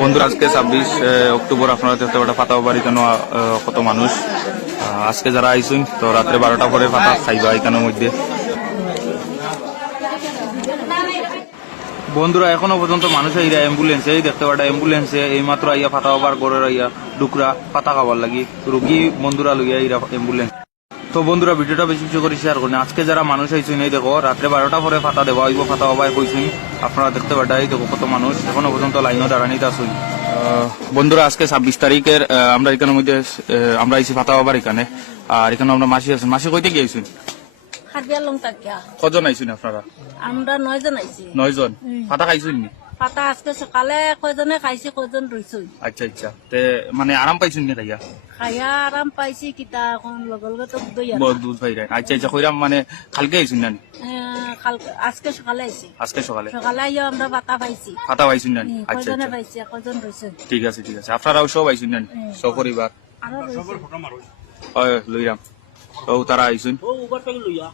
বন্ধুরা, আজকে ছাব্বিশ অক্টোবর, আপনারা দেখতে পারেন ফাতা বাড়ি কেন কত মানুষ? আজকে যারা আইসুন, তো রাত্রে বারোটা পরে ফাতা খাইবা এখানের মধ্যে। বন্ধুরা, এখনও পর্যন্ত মানুষ আইরা অ্যাম্বুলেন্সে এই দেখতে পাটা অ্যাম্বুলেন্সে এই মাত্র আইয়া ফাতা হবার ঘরের আইয়া ডুকরা ফাতা খাবার লাগি। রুগী বন্ধুরা লইয়া আইরা অ্যাম্বুলেন্স তো বন্ধুরা, ভিডিওটা বেশি বেশি করে শেয়ার করুন। আজকে যারা মানুষ আইসুন, এই দেখো, রাত্রে বারোটা পরে ফাতা দেওয়া হইব, ফাতা হবাই কইসুন। আপনারা দেখতে পাটা এই দেখো কত মানুষ এখনও পর্যন্ত লাইনও দাঁড়ানিতে আসুন বন্ধুরা আজকে ছাব্বিশ তারিখের আমরা এখানের মধ্যে আমরা আইসি ফাতা হবার এখানে। আর এখানে আমরা মাসি আছেন। মাসি কইতে তাকিয়া। কজন আইসুন আপনারা? আমরা নয়জন আইছি। নয়জন? ফাতা খাইছুন নি পাতা আজকে সকালে কয়জনে খাইছি কয়জন রইছই আচ্ছা আচ্ছা। তে মানে আরাম পাইছুন নি খাইয়া? খাইয়া আরাম পাইছি কিতা এখন লগে লগে তো দুধ আচ্ছা আচ্ছা কইরাম মানে কালকে আইছুন না নি? আজকে সকালে আইছি। আজকে সকালে? সকালে আইয়া আমরা পাতা পাইছি। ফাতা পাইছুন না আচ্ছা আচ্ছা। পাইছি? ঠিক আছে ঠিক আছে। আপনারাও সব আইছুন না আরও রইছে। হয় লইরাম ও তারা আইছুন? ও উবার থেকে লইয়া।